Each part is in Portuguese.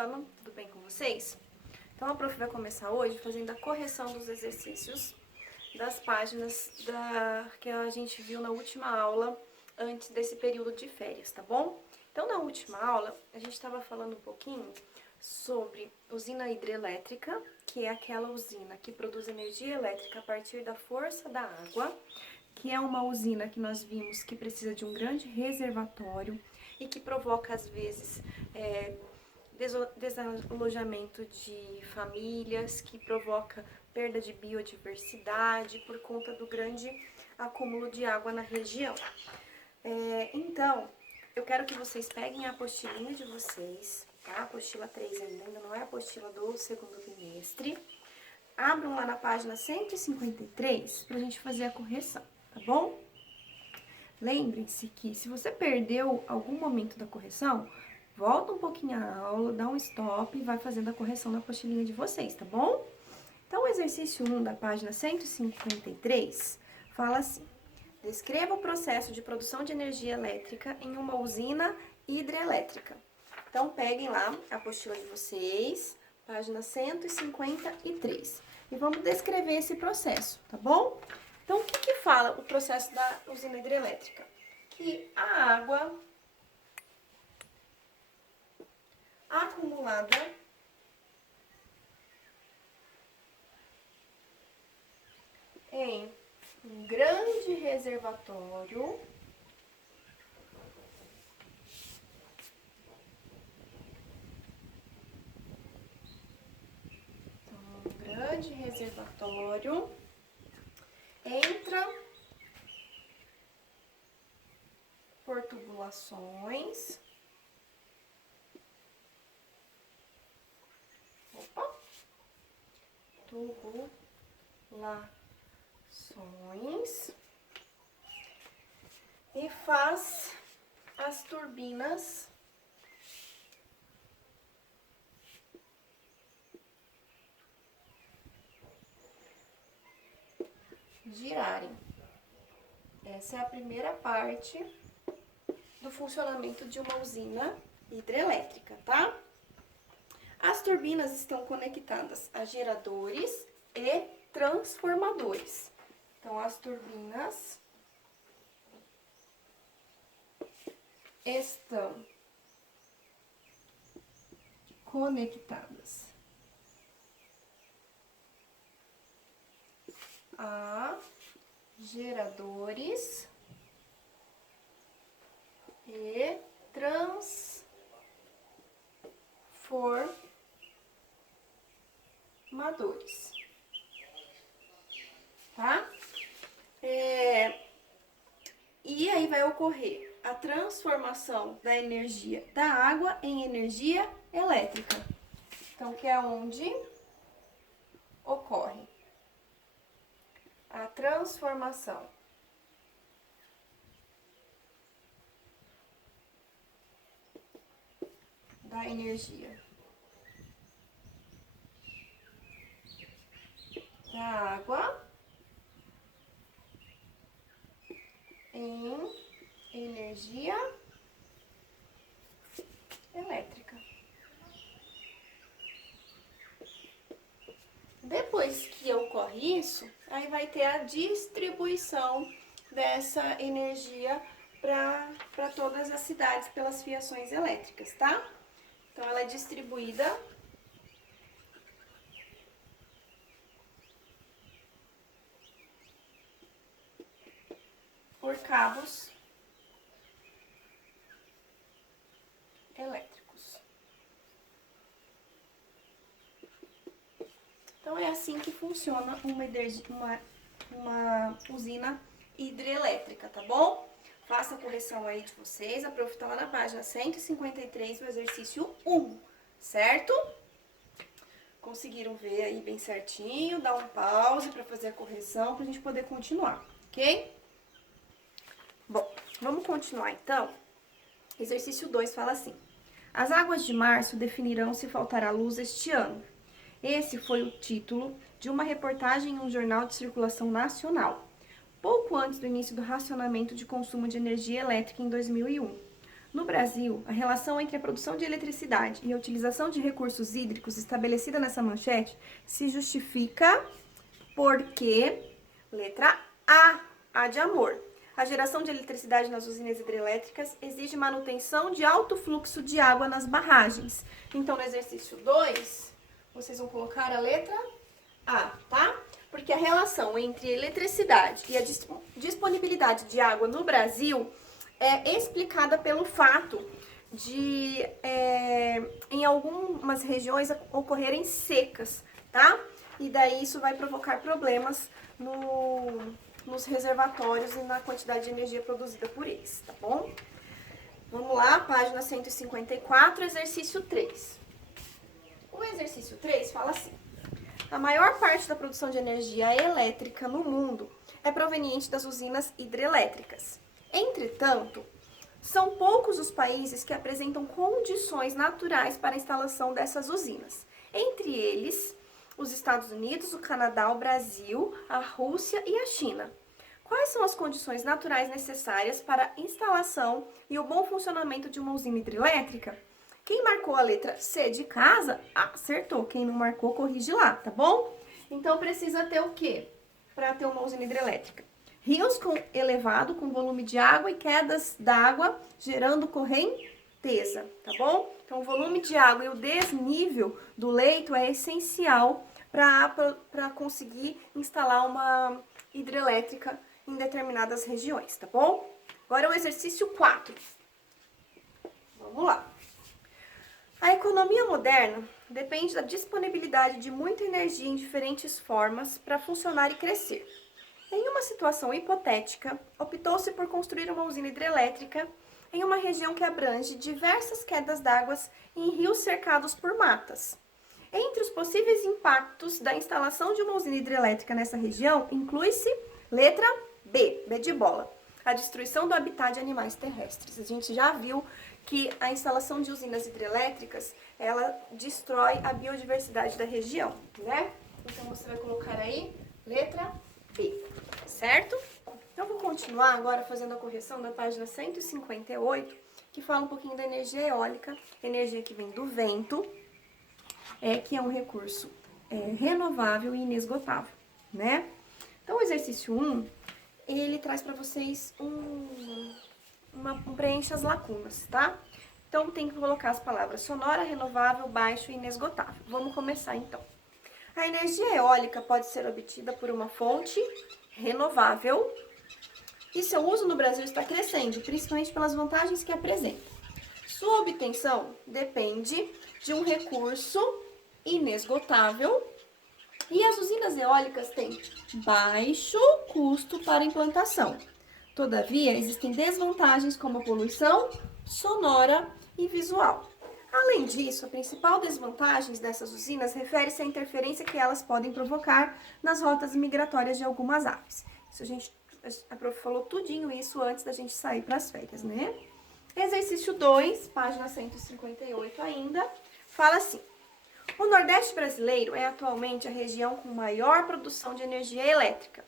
ano, tudo bem com vocês? Então a prof vai começar hoje fazendo a correção dos exercícios das páginas que a gente viu na última aula, antes desse período de férias, tá bom? Então na última aula a gente estava falando um pouquinho sobre usina hidrelétrica, que é aquela usina que produz energia elétrica a partir da força da água, que é uma usina que nós vimos que precisa de um grande reservatório e que provoca, às vezes, desalojamento de famílias, que provoca perda de biodiversidade por conta do grande acúmulo de água na região. Então, eu quero que vocês peguem a apostilinha de vocês, tá? A apostila 3 ainda não é a apostila do segundo bimestre. Abram lá na página 153 para a gente fazer a correção, tá bom? Lembrem-se que se você perdeu algum momento da correção, volta um pouquinho a aula, dá um stop e vai fazendo a correção na apostilinha de vocês, tá bom? Então, o exercício 1 da página 153 fala assim: descreva o processo de produção de energia elétrica em uma usina hidrelétrica. Então, peguem lá a apostila de vocês, página 153, e vamos descrever esse processo, tá bom? Então, o que fala o processo da usina hidrelétrica? Que a água acumulada em um grande reservatório entra por tubulações. Tubulações e faz as turbinas girarem. Essa é a primeira parte do funcionamento de uma usina hidrelétrica, tá? As turbinas estão conectadas a geradores e transformadores. Então, as turbinas estão conectadas a geradores e transformadores, tá? E aí vai ocorrer a transformação da energia da água em energia elétrica. Então, que é onde ocorre a transformação da energia da água em energia elétrica. Depois que ocorre isso, aí vai ter a distribuição dessa energia para todas as cidades pelas fiações elétricas, tá? Então, ela é distribuída por cabos elétricos. Então, é assim que funciona uma usina hidrelétrica, tá bom? Faça a correção aí de vocês, a prof tá lá na página 153 do exercício 1, certo? Conseguiram ver aí bem certinho, dá um pause para fazer a correção pra gente poder continuar, ok? Bom, vamos continuar então. Exercício 2 fala assim: as águas de março definirão se faltará luz este ano. Esse foi o título de uma reportagem em um jornal de circulação nacional, pouco antes do início do racionamento de consumo de energia elétrica em 2001. No Brasil, a relação entre a produção de eletricidade e a utilização de recursos hídricos estabelecida nessa manchete se justifica porque, letra A de amor. A geração de eletricidade nas usinas hidrelétricas exige manutenção de alto fluxo de água nas barragens. Então, no exercício 2, vocês vão colocar a letra A, tá? Porque a relação entre eletricidade e a disponibilidade de água no Brasil é explicada pelo fato de, em algumas regiões, ocorrerem secas, tá? E daí isso vai provocar problemas nos reservatórios e na quantidade de energia produzida por eles, tá bom? Vamos lá, página 154, exercício 3. O exercício 3 fala assim: a maior parte da produção de energia elétrica no mundo é proveniente das usinas hidrelétricas. Entretanto, são poucos os países que apresentam condições naturais para a instalação dessas usinas. Entre eles, os Estados Unidos, o Canadá, o Brasil, a Rússia e a China. Quais são as condições naturais necessárias para a instalação e o bom funcionamento de uma usina hidrelétrica? Quem marcou a letra C de casa, acertou. Quem não marcou, corrige lá, tá bom? Então, precisa ter o quê para ter uma usina hidrelétrica? Rios elevado, com volume de água e quedas d'água, gerando correnteza, tá bom? Então, o volume de água e o desnível do leito é essencial para conseguir instalar uma hidrelétrica em determinadas regiões, tá bom? Agora, o exercício 4. Vamos lá. A economia moderna depende da disponibilidade de muita energia em diferentes formas para funcionar e crescer. Em uma situação hipotética, optou-se por construir uma usina hidrelétrica em uma região que abrange diversas quedas d'água em rios cercados por matas. Entre os possíveis impactos da instalação de uma usina hidrelétrica nessa região, inclui-se letra B de bola, a destruição do habitat de animais terrestres. A gente já viu que a instalação de usinas hidrelétricas, ela destrói a biodiversidade da região, né? Então, você vai colocar aí letra B, certo? Então, vou continuar agora fazendo a correção da página 158, que fala um pouquinho da energia eólica, energia que vem do vento, que é um recurso renovável e inesgotável, né? Então, o exercício 1, ele traz para vocês preenche as lacunas, tá? Então, tem que colocar as palavras sonora, renovável, baixo e inesgotável. Vamos começar, então. A energia eólica pode ser obtida por uma fonte renovável e seu uso no Brasil está crescendo, principalmente pelas vantagens que apresenta. Sua obtenção depende de um recurso inesgotável e as usinas eólicas têm baixo custo para implantação. Todavia, existem desvantagens como a poluição sonora e visual. Além disso, a principal desvantagem dessas usinas refere-se à interferência que elas podem provocar nas rotas migratórias de algumas aves. A prof falou tudinho isso antes da gente sair para as férias, né? Exercício 2, página 158 ainda, fala assim: o Nordeste brasileiro é atualmente a região com maior produção de energia elétrica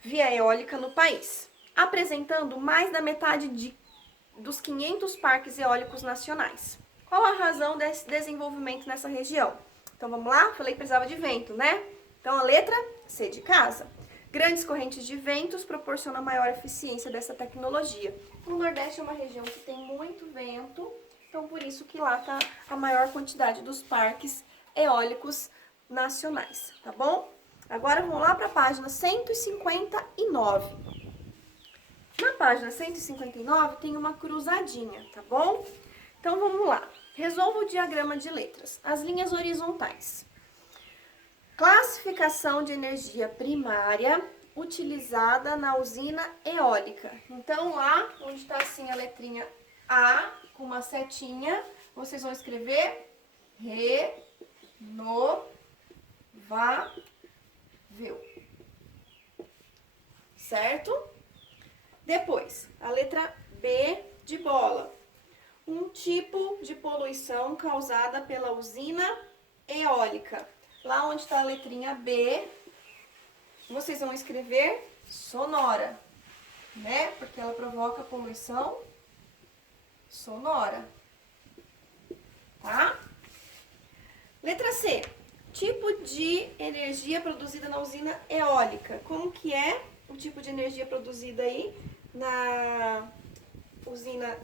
via eólica no país, apresentando mais da metade dos 500 parques eólicos nacionais. Qual a razão desse desenvolvimento nessa região? Então, vamos lá? Falei que precisava de vento, né? Então, a letra C de casa. Grandes correntes de ventos proporcionam maior eficiência dessa tecnologia. O Nordeste é uma região que tem muito vento, então por isso que lá está a maior quantidade dos parques eólicos nacionais, tá bom? Agora, vamos lá para a página 159. Na página 159 tem uma cruzadinha, tá bom? Então, vamos lá. Resolva o diagrama de letras. As linhas horizontais. Classificação de energia primária utilizada na usina eólica. Então, lá onde está assim a letrinha A, com uma setinha, vocês vão escrever renovável. Certo? Depois, a letra B de bola. Um tipo de poluição causada pela usina eólica. Lá onde está a letrinha B, vocês vão escrever sonora, né? Porque ela provoca poluição sonora, tá? Letra C, tipo de energia produzida na usina eólica. Como que é o tipo de energia produzida aí na usina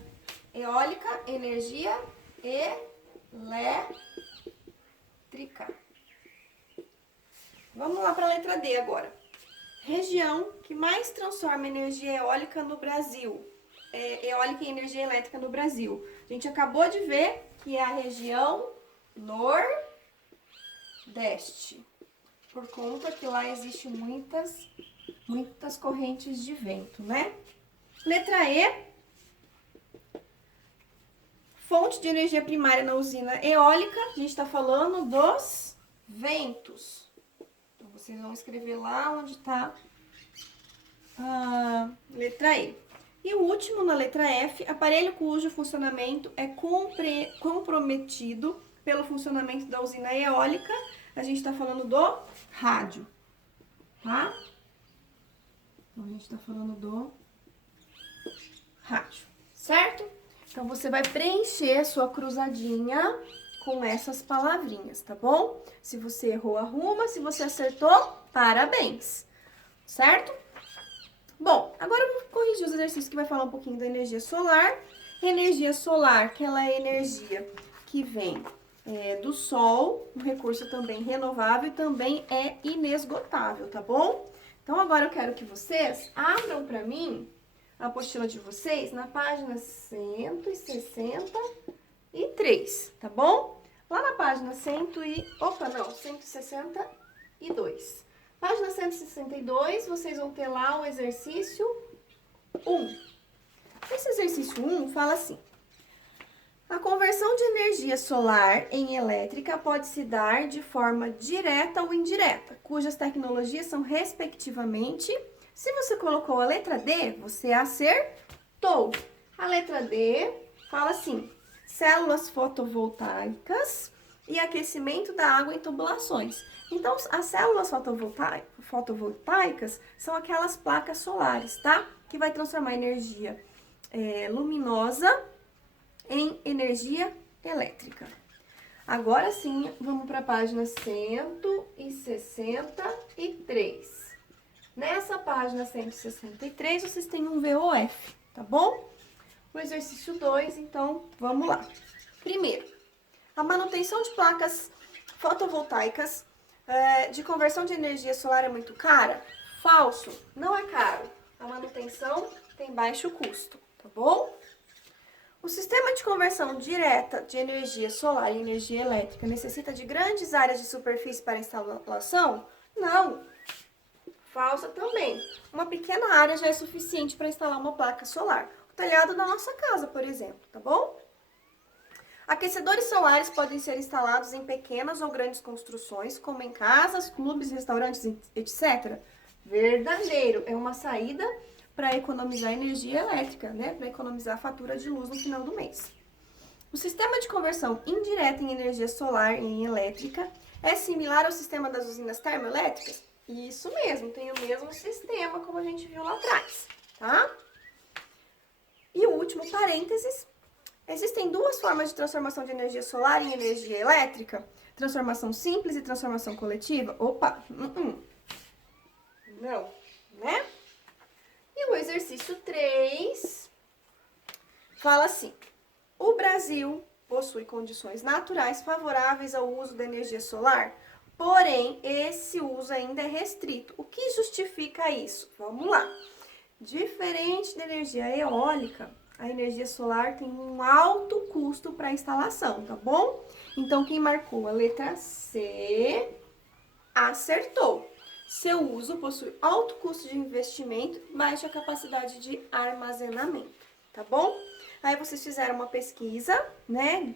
eólica? Energia elétrica. Vamos lá para a letra D agora. Região que mais transforma energia eólica no Brasil. Eólica em energia elétrica no Brasil. A gente acabou de ver que é a região Nordeste. Por conta que lá existe muitas correntes de vento, né? Letra E. Fonte de energia primária na usina eólica. A gente está falando dos ventos. Então, vocês vão escrever lá onde está a letra E. E o último, na letra F, aparelho cujo funcionamento é comprometido pelo funcionamento da usina eólica. A gente está falando do rádio, tá? Então, a gente está falando do rádio, certo? Então, você vai preencher a sua cruzadinha com essas palavrinhas, tá bom? Se você errou, arruma. Se você acertou, parabéns, certo? Bom, agora eu vou corrigir os exercícios que vai falar um pouquinho da energia solar. Energia solar, que ela é energia que vem do sol, um recurso também renovável e também é inesgotável, tá bom? Então, agora eu quero que vocês abram pra mim a apostila de vocês na página 163, tá bom? Lá na página 162. Página 162, vocês vão ter lá o exercício 1. Esse exercício 1 fala assim: a conversão de energia solar em elétrica pode se dar de forma direta ou indireta, cujas tecnologias são respectivamente. Se você colocou a letra D, você acertou. A letra D fala assim: células fotovoltaicas e aquecimento da água em tubulações. Então, as células fotovoltaicas são aquelas placas solares, tá? Que vai transformar energia luminosa em energia elétrica. Agora sim, vamos para a página 163. Nessa página 163, vocês têm um VOF, tá bom? O exercício 2, então, vamos lá. Primeiro, a manutenção de placas fotovoltaicas de conversão de energia solar é muito cara? Falso, não é caro. A manutenção tem baixo custo, tá bom? O sistema de conversão direta de energia solar e energia elétrica necessita de grandes áreas de superfície para instalação? Não. Falsa também. Uma pequena área já é suficiente para instalar uma placa solar. O telhado da nossa casa, por exemplo, tá bom? Aquecedores solares podem ser instalados em pequenas ou grandes construções, como em casas, clubes, restaurantes, etc. Verdadeiro. É uma saída para economizar energia elétrica, né? Para economizar a fatura de luz no final do mês. O sistema de conversão indireta em energia solar e em elétrica é similar ao sistema das usinas termoelétricas? Isso mesmo, tem o mesmo sistema como a gente viu lá atrás, tá? E o último parênteses: existem duas formas de transformação de energia solar em energia elétrica: transformação simples e transformação coletiva. Opa, não, né? E o exercício 3 fala assim: o Brasil possui condições naturais favoráveis ao uso da energia solar, porém, esse uso ainda é restrito. O que justifica isso? Vamos lá. Diferente da energia eólica, a energia solar tem um alto custo para instalação, tá bom? Então, quem marcou a letra C acertou. Seu uso possui alto custo de investimento e baixa capacidade de armazenamento, tá bom? Aí vocês fizeram uma pesquisa, né?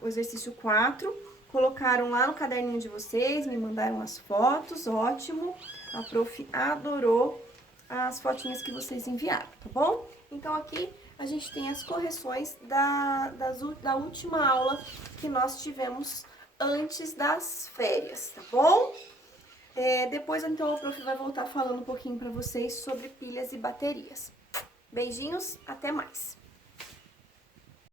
O exercício 4, colocaram lá no caderninho de vocês, me mandaram as fotos, ótimo. A prof adorou as fotinhas que vocês enviaram, tá bom? Então, aqui a gente tem as correções da última aula que nós tivemos antes das férias, tá bom? Depois, então, o prof vai voltar falando um pouquinho para vocês sobre pilhas e baterias. Beijinhos, até mais!